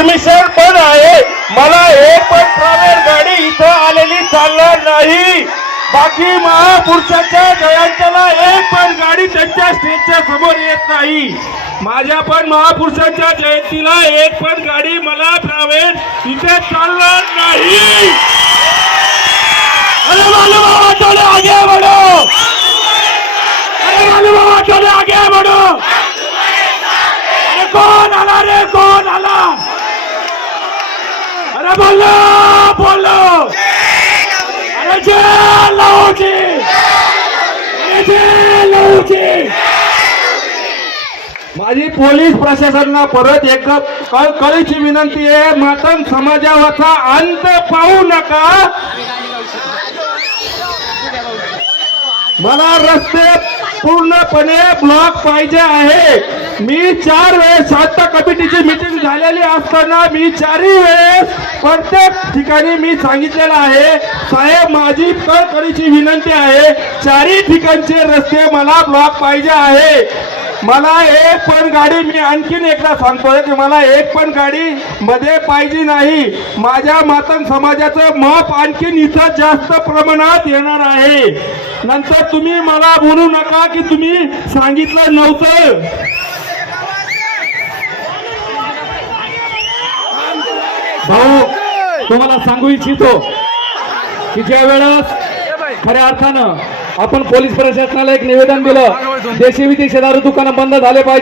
Permission पण आहे. मला एक पण प्रायव्हेट गाडी इथं आलेली चालणार नाही. बाकी महापुरुषाच्या जयंतीला एक पण गाडी त्यांच्या स्टेजच्या समोर येत नाही. माझ्या पण महापुरुषाच्या जयंतीला एक पण गाडी मला प्रायव्हेट इथे चालणार नाही. अरे मालूम बाबा थोडे आगे बढ़ो. अरे मालूम बाबा थोडे आगे बढ़ो. अरे कौन आला रे, कौन आला? अरे बोलो बोलो. अरे जय लहूजी, जय लहूजी. माझी पोलीस प्रशासनाला परत एक कळकळीची विनंती आहे. मातंग समाजाचा अंत पाहू नका. मला रस्ते पूर्णपणे ब्लॉक पाहिजे आहे. मी 4 वेळेस शांत कमिटीची मीटिंग झालेली असताना मी 4ही वेळेस प्रत्येक ठिकाणी मी सांगितलेलं आहे, साहेब माझी कळकळीची विनंती आहे, 4ही ठिकाणचे रस्ते मला ब्लॉक पाहिजे आहे. मला एक पण गाडी, मी आणखीन एकदा सांगतोय की मला एक पण गाडी मध्ये पाहिजे नाही. माझ्या मातंग समाजाचं मत आणखीन इथं जास्त प्रमाणात येणार आहे. नंतर तुम्ही मला बोलू नका की तुम्ही सांगितलं नव्हतं. भाऊ, तुम्हाला सांगू इच्छितो की ज्या वेळेस खऱ्या अर्थानं आपण पोलीस प्रशासनाला एक निवेदन दिलं, देशी विदेशी दारू दुकानं बंद झाले पाहिजे.